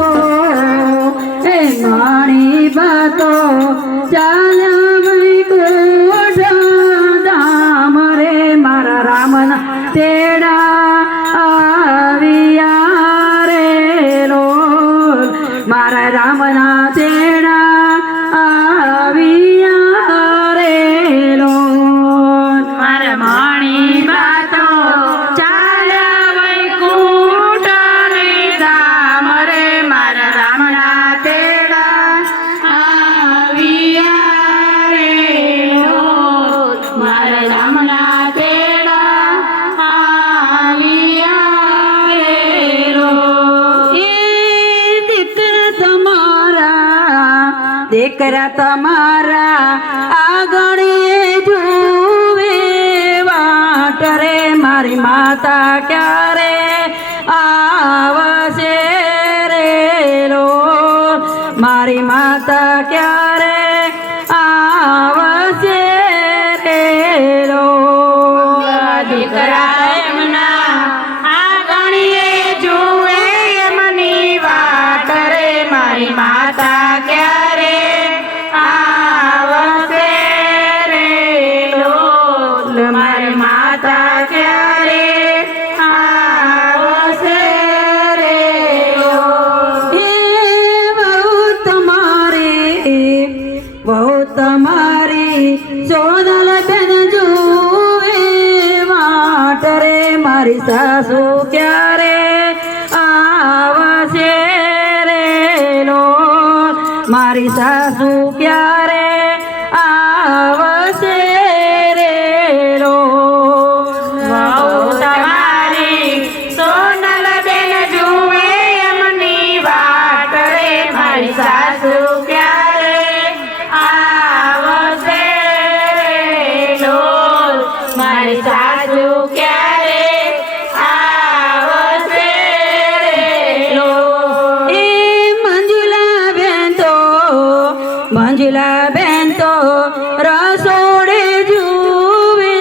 બાતો એ મારી બાતો ચાલ્યા વૈકુંઠ ધામ રે મારા રામના તેડા આવ્યા રે લોલ મારા રામના તેડા આવ્યા રે લોલ મારા મણી બાતો ચાલ્યા વૈકુંઠ ને ધામ રે મારા રામના તેડા આવ્યા રે લોલ મારા રામના તેડા આવ્યા રે લોલ એ દીકરા તમારા આગળ જુએ વાટ રે મારી માતા ક્યારે આવશે રે લોલ મારી માતા ક્યારે આવશે રે લોલ દીકરા એમના આંગણીએ જુએ એમની વાટ રે મારી માતા ક્યારે આવશે રે લોલ મારી માતા ક્યારે આવશે રે લોલ એ બહુ તમારી સોનલ બેન જુએ વાટ રે મારી સાસુ ક્યારે આવશે રે લોલ મારી સાસુ ક્યારે આવશે રે લોલ વહુ તમારી સોનલ બેન જુએ એમની વાટ રે મારી સાસુ ક્યારે આવશે રે લોલ મારી સાસુ ક્યારે આવશે રે લોલ એ મંજુલા બેન તો રસોડે જુએ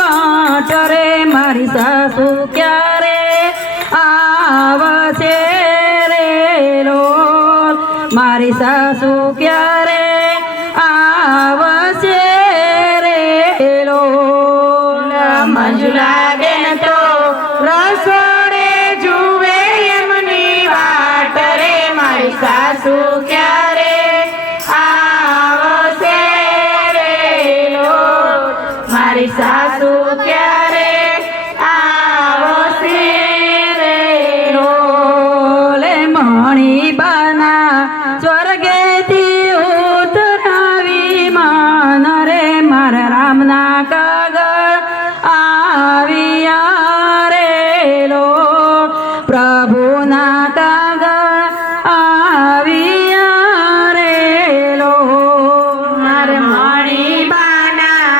વાટ રે મારી સાસુ ક્યારે આવશે રે લોલ મારી સાસુ ક્યારે આવશે રે લોલ મંજુલા બેન તો રસોડે જુએ એમની વાટ રે મારી સાસુ ક્યારે આવશે રે લોલ મારી સાસુ ક્યારે આવશે રે લોલ મણી બાના સ્વર્ગેથી ઉતરાવી માન રે મારા રામના કાગળ આવ્યા રે લોલ પ્રભુના કાગળ આવ્યા રે લોલ મારા મણી બાના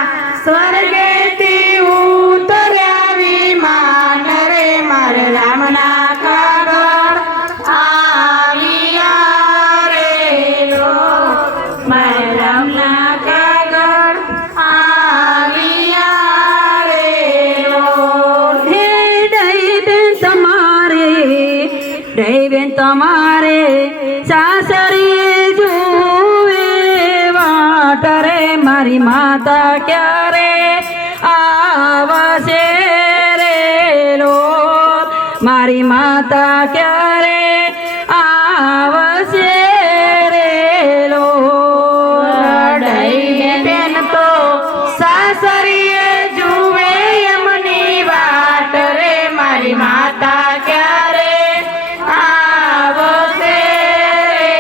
સ્વર્ગેથી ઉતર્યા વિમાન રે મારા રામના કાગળ આવ્યા રે લોલ મારા રામના કાગળ આવ્યા રે લોલ હે દૈવેન તમારે સાસરીએ જુએ વાટ રે મારી માતા ક્યારે આવશે રે લોલ મારી માતા ક્યારે આવશે રે લોલ બેન તો સાસરીએ જુએ એમની વાટ રે મારી માતા ક્યારે આવશે રે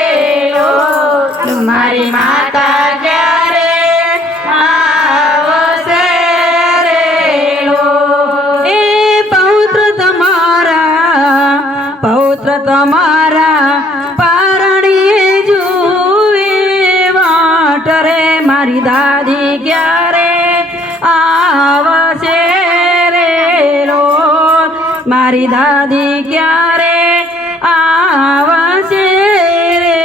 લોલ મારી માતા ક્યારે આવશે રે લોલ એ પૌત્ર તમારા પારણીએ જુએ વાટ રે મારી દાદી ક્યારે આવશે રે લોલ મારી દાદી ક્યારે આવશે રે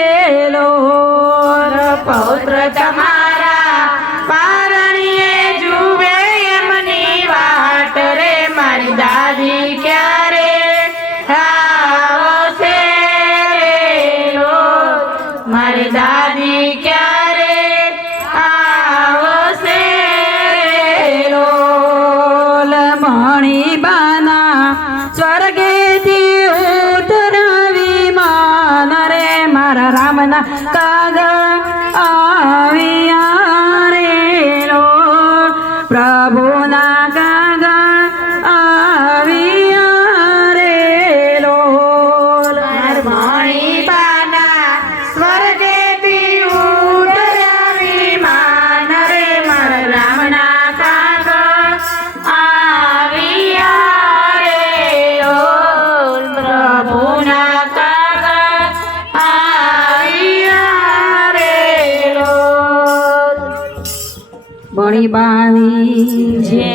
લોલ પૌત્ર તમારા પારણીએ જુએ એમની વાટ રે મારી દાદી ક્યારે આવશે રે સ્વર્ગેથી ઉતરવી માન રે મારા રામના કાગળ આવ્યા રે લોલ પ્રભુના કાગળ આવ્યા રે લોલ મણિબાના સ્વર્ગેથી ઉતરવી માન રે મારા રામના કાગળ આવ્યા રે લોલ પ્રભુના કાગળ આવ્યા રે લોલ બણી બાવી